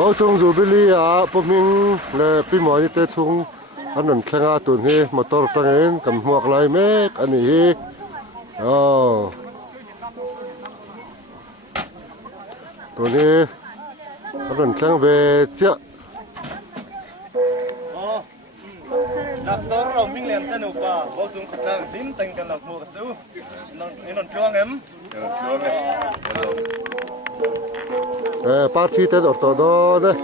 bao chung dù bili à bom mình là pin mồi tê chung anh nằm khen à tuần he motor tăng em cầm huộc lại mẹ anh ấy tuần he anh nằm khen về chưa đặc tốเรามิ่งเรียนแต่หนูป่าบ่สูงขนาดดิ้นเต็งกันหลักมัวกับซูนนช่วงเอ็มช่วงเอ็ม parti tê đỏ tỏ đó đấy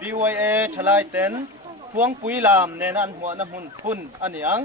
BYA ทลายเต็นพวงปุ๋ยลามในนั้นหัวน้ำหุ่นพุ่นอันนี้ยัง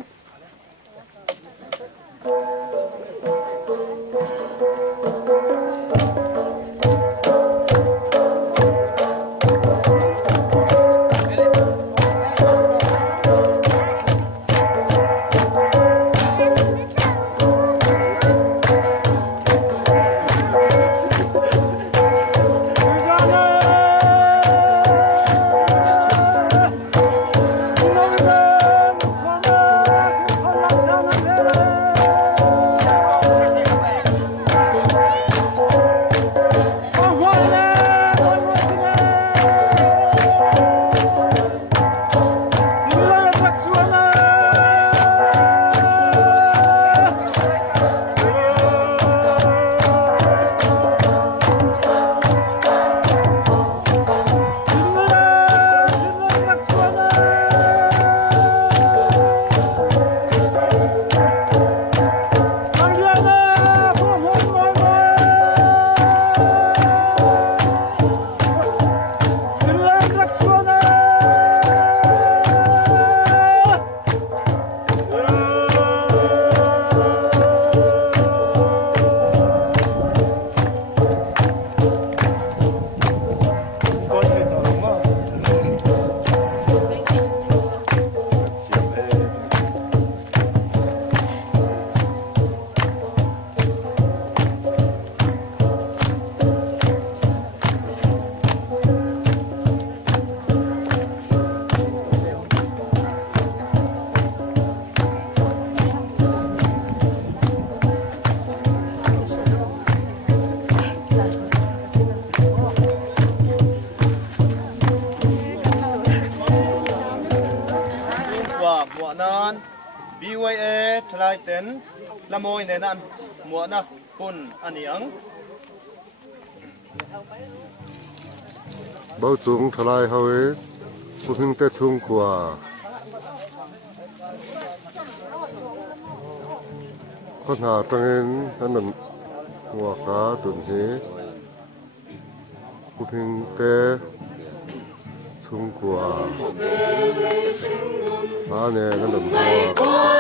BYA ทลายเต็นละโมยในนั้นหัวนะพุ่นอันนี้ยัง bao chung thalai hawe puhing te chung kwa con hà trăng anh nằm hoa cá tuần thế puhing te chung kwa mà nè nó nằm hoa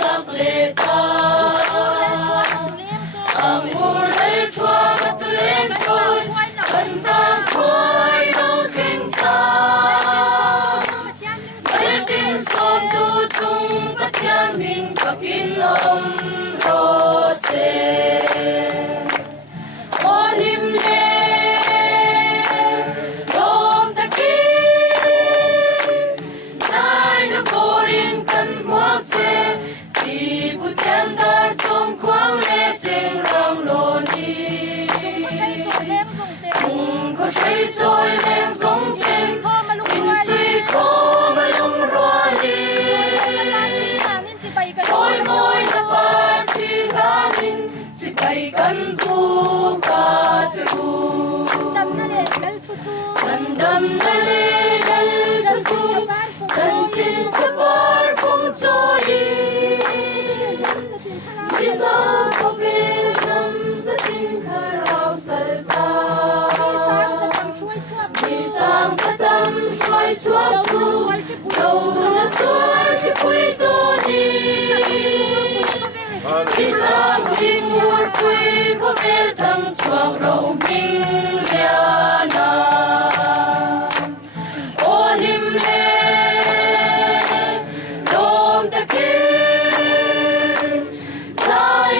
sắc lệ ta ang murday chua matulen trôi cần vang khói đâu khen ta với tin son tu chung bắt cha mình và kín lòng rose ôn im lệ đom ta kín sai nó vô riêng cần hoa chê đi bút chân dar trong khoang lệ trên răng lô ni chung có say trôi lên giống tên in suy khó mà lung rùa đi trôi môi na ba chi ra ninh chỉ bay gần tu ca chữ dần đâm lê dần dần tu dần xin chấp bar phong trôi bây giờ có biết tâm rất tin khả rào sợi ta vì sang sẽ tâm xoay chuộc tu đầu là xuôi khi quý tô đi vì sang đi mua quý có biết thằng chuộc râu minh lia na ô lim lê đom ta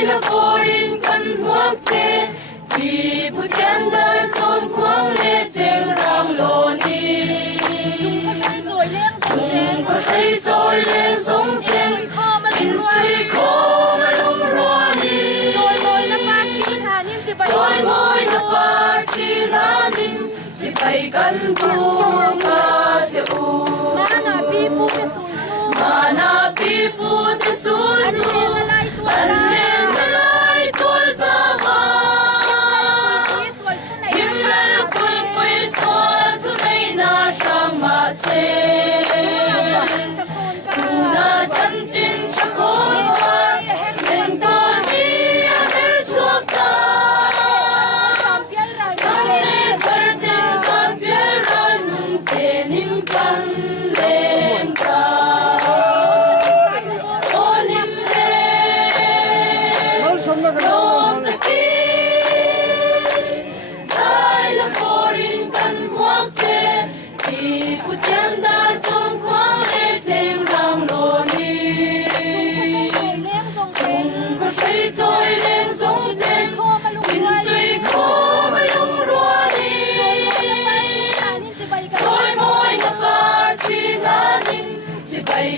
na borin kan muak che di putyan dar chon kwang le cheng rang lo ni chung ko sei choi leng song ten in sui kho ma lung ro ni choi moi na par chi la nin si pai kan bu ka che u mana pi pu te sun nu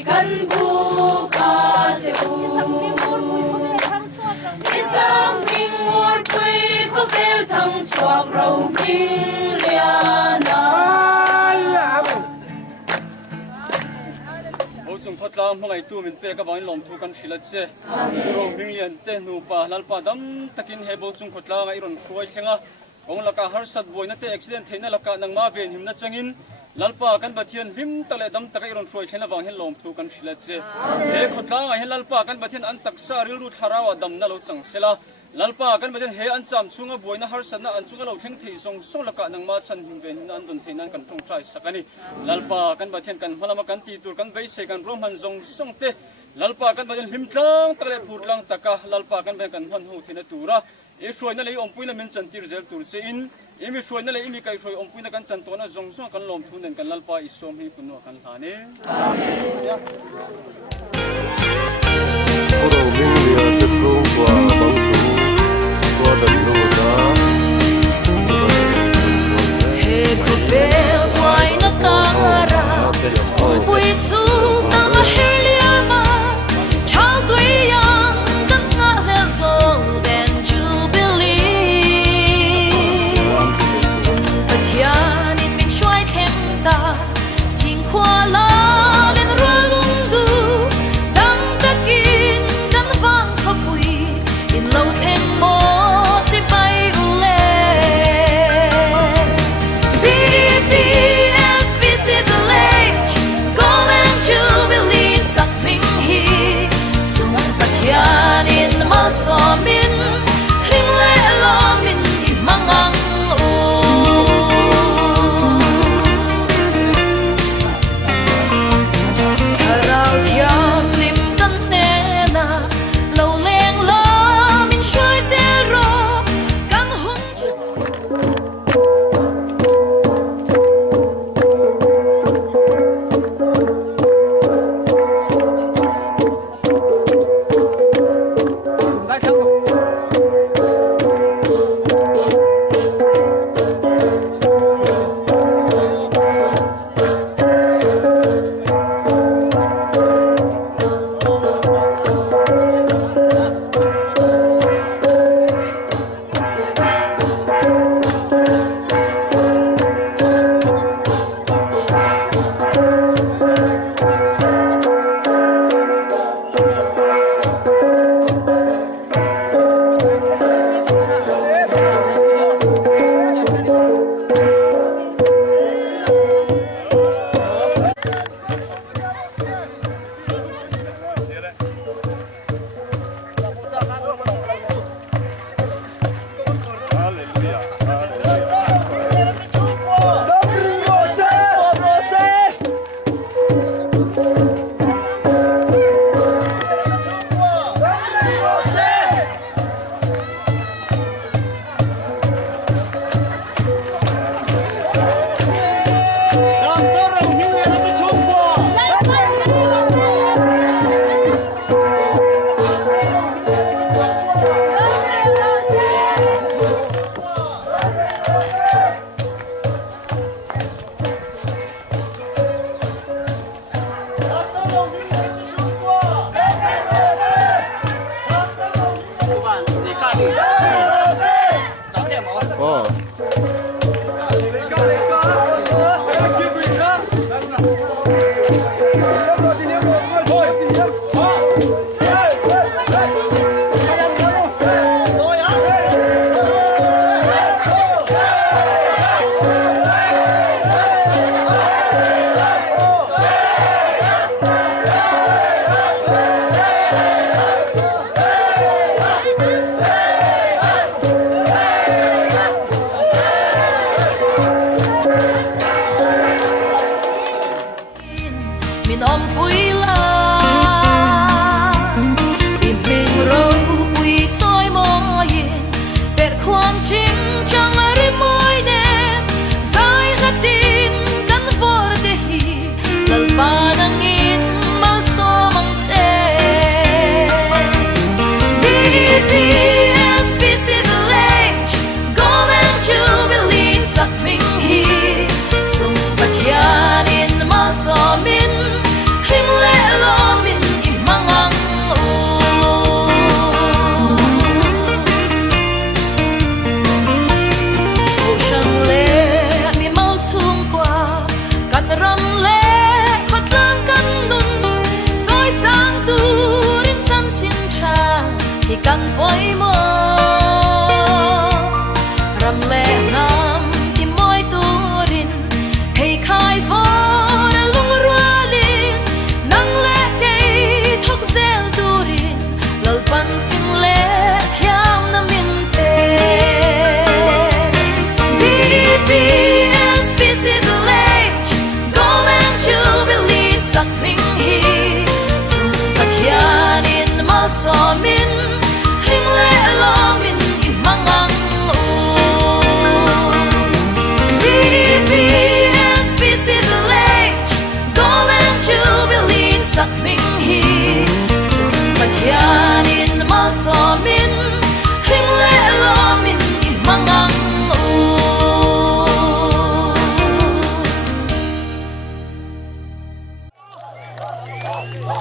kan bu ka che u isang ming mur pui ko vel thang chuak ro ping lia na ô chung thoát la mangai tu min pe ka bang lom thu kan khila che ro ming lian te nu pa lal pa dam takin he bo chung khotla ngai ron khuai thenga ong laka har sat boina te accident theina laka nangma ven himna changin lalpa kan bathian lim tale dam takai ron roi thena wang hen lom thu kan khila che he khotla ngai he lalpa kan bathian an taksa ril ru tharawa dam na lo chang sela lalpa kan bathian he an cham chunga boina har satna an chunga lo theng thei song song laka nangma chan him ven an don theinan kan tong trai sakani lalpa kan bathian kan halama kan ti tur kan bei se kan rom han zong song te lalpa kan bathian lim tlang tale phut lang taka lalpa kan ben kan hon ho thena tura e shoi na lei om puina men chan tir zel tur che in imi shoi na lei imi kai shoi om puina kan chan to na zong song kan lom thu nen kan lalpa isom hi puno kan hane amen Oro ming lia te chung kwa bang chung kwa dan lu